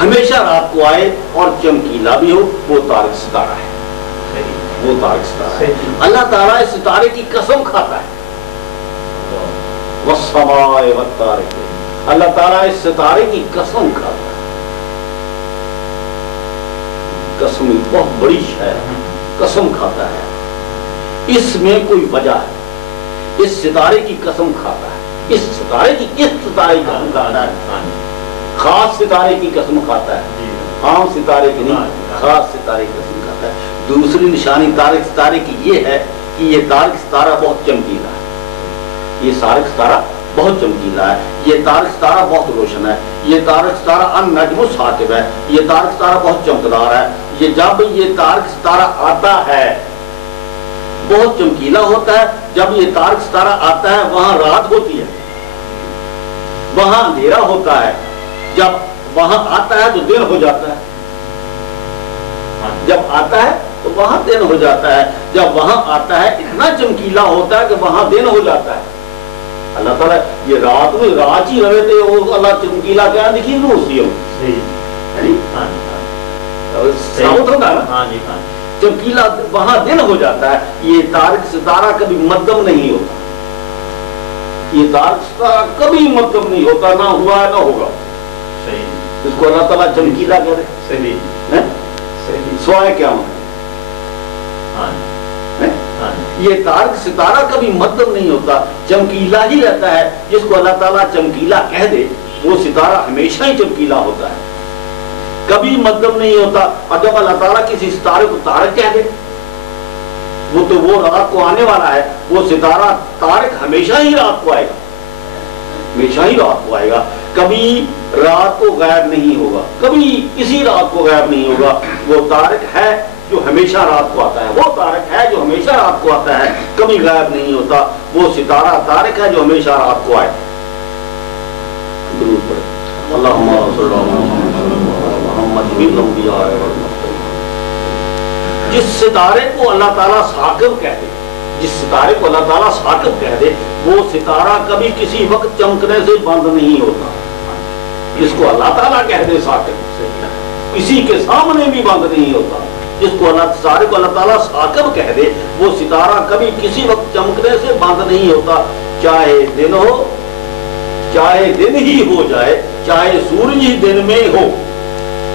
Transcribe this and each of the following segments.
ہمیشہ رات کو آئے اور چمکیلا بھی ہو، وہ تارک ستارہ ہے، وہ تارک ستارہ ہے۔ اللہ تعالیٰ اس ستارے کی قسم کھاتا ہے، والسماء والطارق، اللہ تعالیٰ اس ستارے کی قسم کھاتا ہے۔ قسم بہت بڑی شے ہے، قسم کھاتا ہے، اس میں کوئی وجہ ہے، اس ستارے کی قسم کھاتا ہے، اس ستارے کی قسم کھاتا ہے، خاص ستارے کی قسم کھاتا ہے، عام ستارے کی نہیں، خاص ستارے کی قسم کھاتا ہے۔ دوسری نشانی تارک ستارے کی یہ ہے کہ یہ تارک ستارہ بہت چمکیلا ہے، یہ تارک ستارہ بہت چمکیلا ہے، یہ تارک ستارہ بہت روشن ہے، یہ تارک ستارہ النجم الثاقب ہے، یہ تارک ستارہ بہت چمکدار ہے۔ یہ جب یہ تارک ستارہ آتا ہے بہت چمکیلا ہوتا ہے، جب یہ تارک ستارہ آتا ہے وہاں رات ہوتی ہے، وہاں اندھیرا ہوتا ہے، جب وہاں آتا ہے تو دن ہو جاتا ہے، جب آتا ہے تو وہاں دن ہو جاتا ہے، جب وہاں آتا ہے اتنا چمکیلا ہوتا ہے کہ وہاں دن ہو جاتا ہے۔ اللہ تعالیٰ یہ رات میں رات ہی رہے تھے، وہ اللہ چمکیلا کیا دیکھیے نو اسی ہو ثابت ہوگا نا، چمکیلا وہاں دن ہو جاتا ہے۔ یہ تارک ستارہ کبھی مدھم نہیں ہوتا، یہ تارک ستارہ کبھی مدھم نہیں ہوتا، نہ ہوا ہے نہ ہوگا، اس کو اللہ تعالیٰ چمکیلا کہہ رہے، سوائے کیا ہوتا ہے، یہ تارک ستارہ کبھی مدھم نہیں ہوتا، چمکیلا ہی رہتا ہے۔ جس کو اللہ تعالیٰ چمکیلا کہہ دے وہ ستارہ ہمیشہ ہی چمکیلا ہوتا ہے، کبھی مدھم نہیں ہوتا۔ اور جب اللہ تعالیٰ کسی ستارے کو تارک کہہ دے وہ تو وہ رات کو آنے والا ہے، وہ ستارہ تارک ہمیشہ ہی رات کو آئے گا، ہمیشہ ہی رات کو آئے گا، کبھی رات کو غائب نہیں ہوگا، کبھی کسی رات کو غائب نہیں ہوگا۔ وہ تارک ہے جو ہمیشہ رات کو آتا ہے، وہ تارک ہے جو ہمیشہ رات کو آتا ہے، کبھی غائب نہیں ہوتا۔ وہ ستارہ تارک ہے جو ہمیشہ رات کو آئے۔ درود پڑھیں، اللہم صلی اللہ محمد بالانبیاء والمرسلین۔ جس ستارے کو اللہ تعالیٰ ثاقب کہہ دے، جس ستارے کو اللہ تعالیٰ ثاقب کہہ دے، وہ ستارہ کبھی کسی وقت چمکنے سے بند نہیں ہوتا۔ جس کو اللہ تعالیٰ کہہ دے ثاقب، کسی کے سامنے بھی بند نہیں ہوتا۔ جس کو ستارے کو اللہ تعالیٰ ثاقب کہہ دے وہ ستارہ کبھی کسی وقت چمکنے سے بند نہیں ہوتا، چاہے دن ہو، چاہے دن ہی ہو جائے، چاہے سورج ہی دن میں ہو،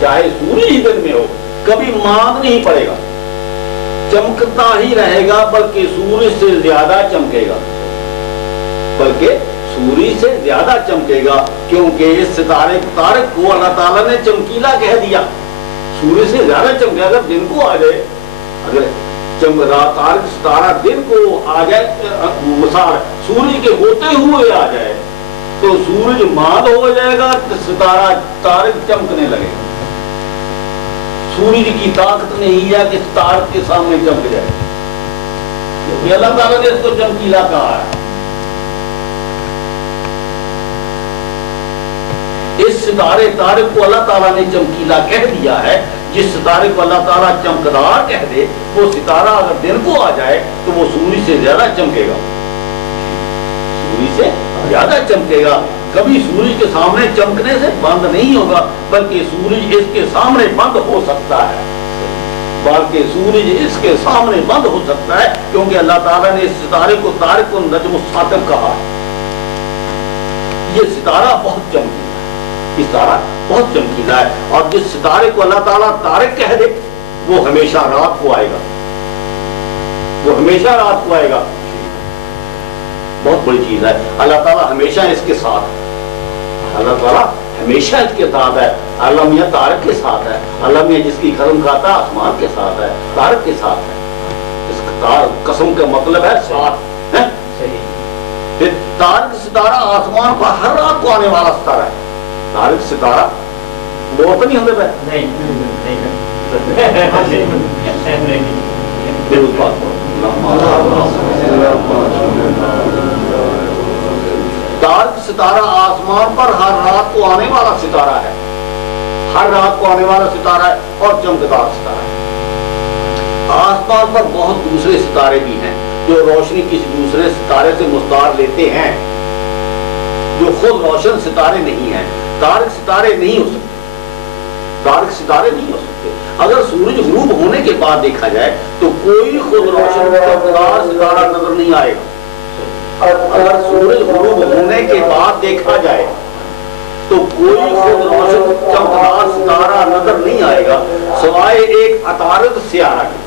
چاہے سورج ہی دن میں ہو، کبھی ماند نہیں پڑے گا، چمکتا ہی رہے گا، بلکہ سورج سے زیادہ چمکے گا، بلکہ سورج سے زیادہ چمکے گا، کیونکہ اس ستارے تارک کو اللہ تعالیٰ نے چمکیلا کہہ دیا، سورج سے زیادہ چمکے۔ اگر دن کو آ جائے، اگر تارک ستارہ دن کو آ جائے، مثال سورج کے ہوتے ہوئے آ جائے تو سورج ماند ہو جائے گا، ستارہ تارک چمکنے لگے گا۔ سورج کی طاقت نہیں ہے کہ تارک کے سامنے چمک جائے، کیونکہ اللہ تعالیٰ نے اس کو چمکیلا کہا ہے۔ اس ستارے تارک کو اللہ تعالیٰ نے چمکیلا کہہ دیا ہے۔ جس ستارے کو اللہ تعالیٰ چمکدار کہہ دے، وہ ستارہ اگر دن کو آ جائے تو وہ سورج سے زیادہ چمکے گا، سورج سے زیادہ چمکے گا، کبھی سورج کے سامنے چمکنے سے بند نہیں ہوگا، بلکہ سورج اس کے سامنے بند ہو سکتا ہے، بلکہ سورج اس کے سامنے بند ہو سکتا ہے، کیونکہ اللہ تعالیٰ نے اس ستارے کو تارک النجم الثاقب کہا ہے۔ یہ ستارہ بہت چمکیلا ہے، ستارہ بہت چمکیلا ہے، اور جس ستارے کو اللہ تعالیٰ تارک کہہ دے وہ ہمیشہ رات کو آئے گا، وہ ہمیشہ رات کو آئے گا۔ بہت بڑی چیز ہے، اللہ تعالیٰ ہمیشہ اس کے ساتھ ہے، اللہ تعالیٰ ہمیشہ اس کے ساتھ ہے۔ اللہ میاں تارک کے ساتھ ہے، اللہ میاں جس کی قسم کھاتا ہے آسمان کے ساتھ ہے، تارک کے ساتھ ہے۔ اس قسم کا مطلب ہے ساتھ ہے۔ پھر تارک ستارہ آسمان پر ہر رات کو آنے والا ستارہ ہے۔ تارک ستارہ وہ تو نہیں ہوتے پہ تارک ستارہ آسمان پر ہر رات کو آنے والا ستارہ ہے، ہر رات کو آنے والا ستارہ ہے اور چمکدار ستارہ ہے۔ آسمان پر بہت دوسرے ستارے بھی ہیں جو روشنی کسی دوسرے ستارے سے مستعار لیتے ہیں، جو خود روشن ستارے نہیں ہیں، تارک ستارے نہیں ہو سکتے، تارک ستارے نہیں ہو سکتے. اگر سورج غروب ہونے کے بعد دیکھا جائے تو کوئی خود روشن چمکدار ستارہ نظر نہیں آئے گا. اگر سورج غروب ہونے کے بعد دیکھا جائے تو کوئی خود روشن چمکدار ستارہ نظر نہیں آئے گا سوائے ایک عطارد سیارہ کے،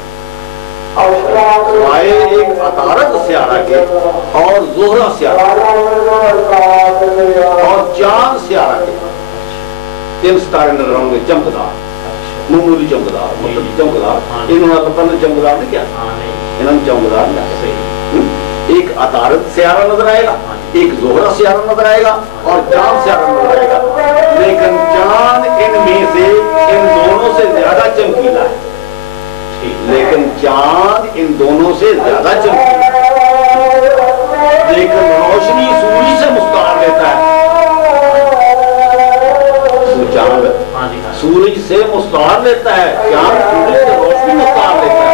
سوائے ایک عطارد سیارہ کے اور زہرہ سیارہ اور چاند سیارہ کے. 3 ستارے نظر ہوں گے چمکدار، معمولی چمکدار، مطلب چمکدار. انہوں نے پتہ نہیں چمکدار نے کیا، انہوں نے چمکدار نے ایک عطارد سیارہ نظر آئے گا، ایک زہرہ سیارہ نظر آئے گا اور چاند سیارہ نظر آئے گا. لیکن چاند ان میں سے ان دونوں سے زیادہ چمکیلا ہے. لیکن چاند ان دونوں سے زیادہ چمکیلا ہے، لیکن روشنی سورج سے مستعار لیتا ہے. چاند سورج سے مستعار لیتا ہے، چاند سورج سے روشنی مستعار لیتا ہے.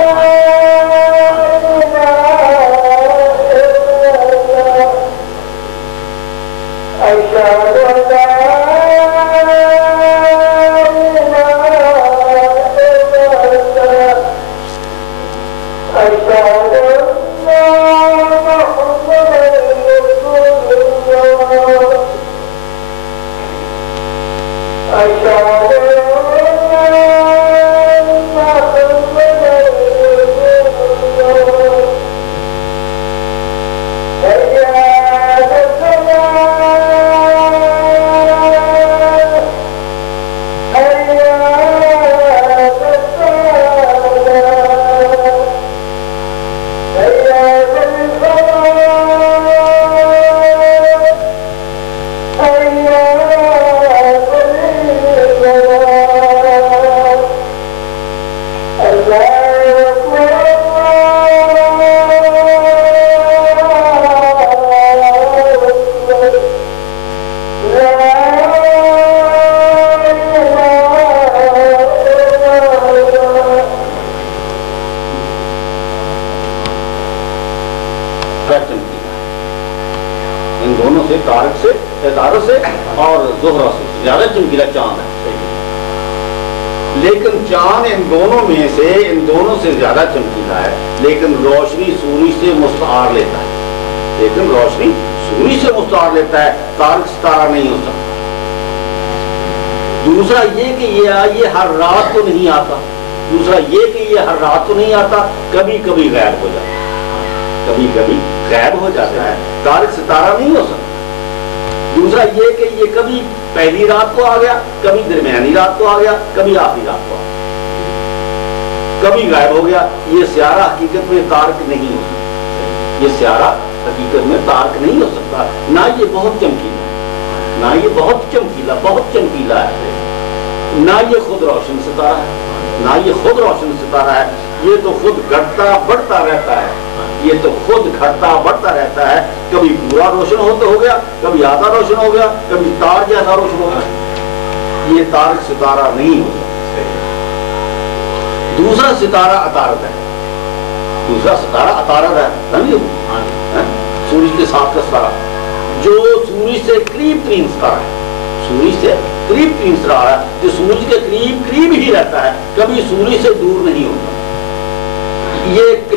ان دونوں سے، تارک سے، ستاروں سے اور زہرہ سے زیادہ چمکیلا چاند ہے. لیکن چاند ان دونوں میں سے، ان دونوں سے زیادہ چمکیلا ہے، لیکن روشنی سورج سے مستعار لیتا ہے. لیکن روشنی سورج سے مستعار لیتا ہے، تارک ستارہ نہیں ہو سکتا. دوسرا یہ کہ یہ ہر رات کو نہیں آتا. دوسرا یہ کہ یہ ہر رات کو نہیں آتا، کبھی کبھی غائب ہو جاتا ہے. کبھی کبھی غائب ہو جاتا ہے، تارک ستارہ نہیں ہو سکتا. دوسرا یہ کہ یہ کبھی پہلی رات کو آ گیا، کبھی درمیانی رات کو آ گیا، کبھی آخری رات کو آ گیا، کبھی غائب ہو گیا. یہ سیارہ حقیقت میں تارک نہیں ہو سکتا. یہ سیارہ حقیقت میں تارک نہیں ہو سکتا. نہ یہ بہت چمکیلا ہے، نہ یہ بہت چمکیلا ہے، نہ یہ خود روشن ستارہ ہے، نہ یہ خود روشن ستارہ ہے. یہ تو خود گھٹتا بڑھتا رہتا ہے. یہ تو خود گھٹتا بڑھتا رہتا ہے. کبھی پورا روشن ہوتا ہو گیا، کبھی آدھا روشن ہو گیا، کبھی تار جیسا روشن ہو گیا. یہ تارک ستارہ نہیں ہوگا. دوسرا ستارہ عطارد ہے. دوسرا ستارہ عطارد ہے، سورج کے ساتھ کا ستارہ جو سورج سے قریب ترین ستارہ ہے. سورج سے قریب ترین ستارہ ہے جو سورج کے قریب ہی رہتا ہے، کبھی سورج سے دور نہیں ہوتا.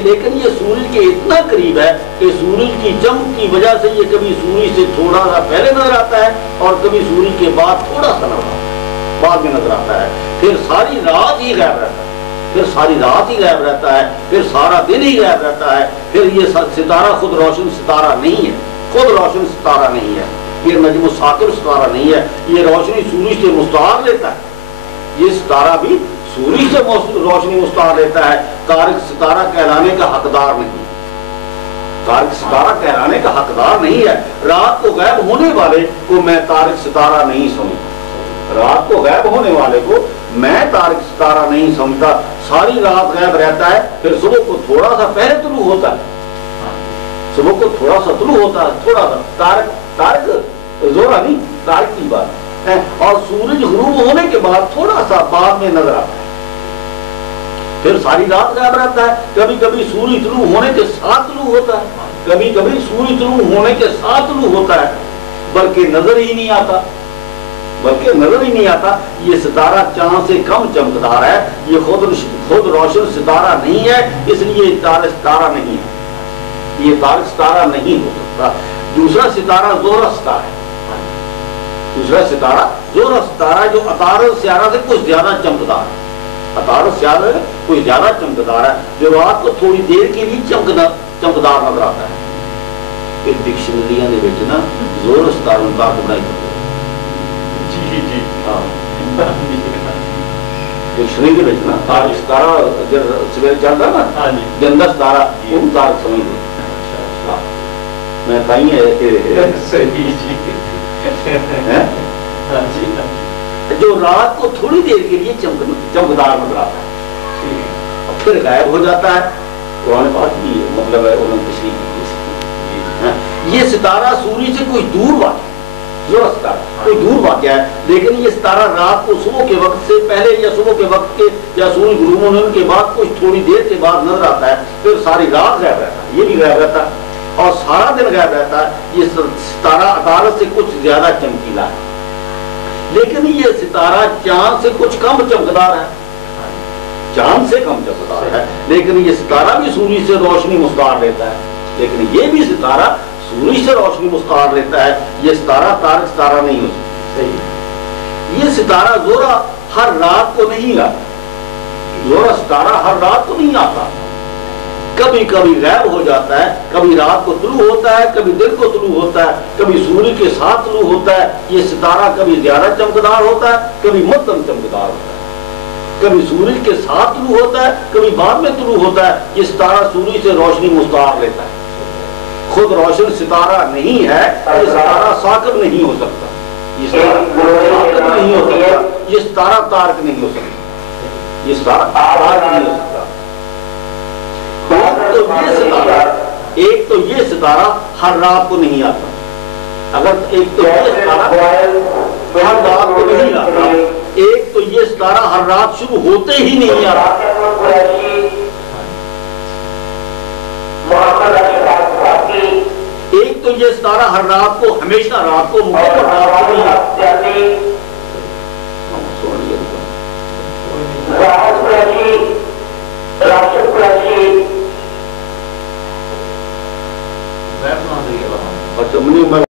لیکن یہ سورج کے اتنا قریب ہے کہ سورج کی چمک کی وجہ سے یہ کبھی سورج سے تھوڑا سا پہلے نظر آتا ہے اور کبھی سورج کے بعد تھوڑا سا نظر آتا ہے، بعد میں نظر آتا ہے. پھر ساری رات ہی غائب رہتا ہے، پھر ساری رات ہی غائب رہتا ہے، پھر سارا دن ہی غائب رہتا ہے. پھر یہ ستارہ خود روشن ستارہ نہیں ہے، خود روشن ستارہ نہیں ہے. یہ نجم الثاقب ستارہ نہیں ہے. یہ روشنی سورج سے مستعار لیتا ہے. یہ ستارہ بھی سورج سے روشنی مستعار لیتا ہے. تارک ستارہ کہلانے کا حقدار نہیں. تارک ستارہ کہلانے کا حقدار نہیں ہے. رات کو غائب ہونے والے کو میں تارک ستارہ نہیں سمجھتا. رات کو غائب ہونے والے کو میں تارک ستارہ نہیں سمجھتا. ساری رات غائب رہتا ہے، پھر صبح کو تھوڑا سا پہلے طلوع ہوتا ہے. صبح کو تھوڑا سا طلوع ہوتا ہے، تھوڑا سا. تارک زورا نہیں، تارک کی بات ہے. اور سورج غروب ہونے کے بعد تھوڑا سا بعد میں نظر آتا ہے. پھر ساری رات غائب رہتا ہے. کبھی کبھی سورج طلوع ہونے کے ساتھ طلوع ہوتا ہے، کبھی کبھی سورج طلوع ہونے کے ساتھ طلوع ہوتا ہے، بلکہ نظر ہی نہیں آتا. بلکہ نظر ہی نہیں آتا. یہ ستارہ چاند سے کم چمکدار ہے. یہ خود روشن ستارہ نہیں ہے, اس لیے یہ تارک ستارہ نہیں ہے. یہ تارک ستارہ نہیں ہو سکتا. دوسرا ستارہ زہرہ ستارہ ہے. دوسرا ستارہ زہرہ ستارہ جو عطارد سیارہ سے کچھ زیادہ چمکدار ہے. عطارد سیارہ سے کچھ زیادہ چمکدار ہے, جو رات کو تھوڑی دیر کے لیے چمکدار نظر آتا ہے. پھر ڈکشنریاں دے وچ نا زہرہ ستارہ کا بڑائی کرتے ہیں. جی ہاں ڈکشنری کے وچ نا تارک ستارہ جب سویرے چلتا نا گندا ستارہ وہ تارک سمجھ لو. میں کہیں ہے کہ جو رات کو تھوڑی دیر کے لیے چمکدار نظر آتا ہے پھر غائب ہو جاتا ہے. قرآن پاک کی مطلب ہے انہوں نے تشریح کی. یہ ستارہ سورج سے کوئی دور واقع ہے, زہرہ ستارہ کوئی دور واقع ہے, لیکن یہ ستارہ رات کو صبح کے وقت سے پہلے یا صبح کے وقت کے یا سورج غروب ہونے کے بعد کچھ تھوڑی دیر کے بعد نظر آتا ہے. پھر ساری رات غائب رہتا ہے, یہ بھی غائب رہتا ہے, اور سارا دن غائب رہتا ہے. یہ ستارہ عطارد سے کچھ زیادہ چمکیلا ہے, لیکن یہ ستارہ چاند سے کچھ کم چمکدار ہے. چاند سے کم چمکدار ہے, لیکن یہ ستارہ بھی سورج سے روشنی مستعار لیتا ہے. لیکن یہ بھی ستارہ سورج سے روشنی مستعار لیتا ہے. یہ ستارہ تارک ستارہ نہیں ہو سکتا. یہ ستارہ زہرہ ہر رات کو نہیں آتا. زہرہ ستارہ ہر رات کو نہیں آتا, کبھی کبھی غائب ہو جاتا ہے. کبھی رات کو طلوع ہوتا ہے, کبھی دن کو طلوع ہوتا ہے, کبھی سورج کے ساتھ طلوع ہوتا ہے. یہ ستارہ کبھی زیادہ چمکدار ہوتا ہے, کبھی مدھم چمکدار ہوتا ہے. کبھی سورج کے ساتھ طلوع ہوتا ہے, کبھی بعد میں طلوع ہوتا ہے. یہ ستارہ سورج سے روشنی مستعار لیتا ہے. خود روشن ستارہ نہیں ہے. یہ ستارہ ثاقب نہیں ہو سکتا. یہ ثاقب نہیں ہو سکتا. یہ ستارہ تارک نہیں ہو سکتا. یہ ستارہ تارک نہیں ہو سکتا. ایک تو یہ ستارہ ہر رات کو نہیں آتا. اگر ایک تو یہ ستارہ ہر رات کو نہیں آتا, ایک تو یہ ستارہ ہر رات شروع ہوتے ہی نہیں آتا. ایک تو یہ ستارہ ہر رات کو ہمیشہ رات کو مکمل رات کو نہیں آتا.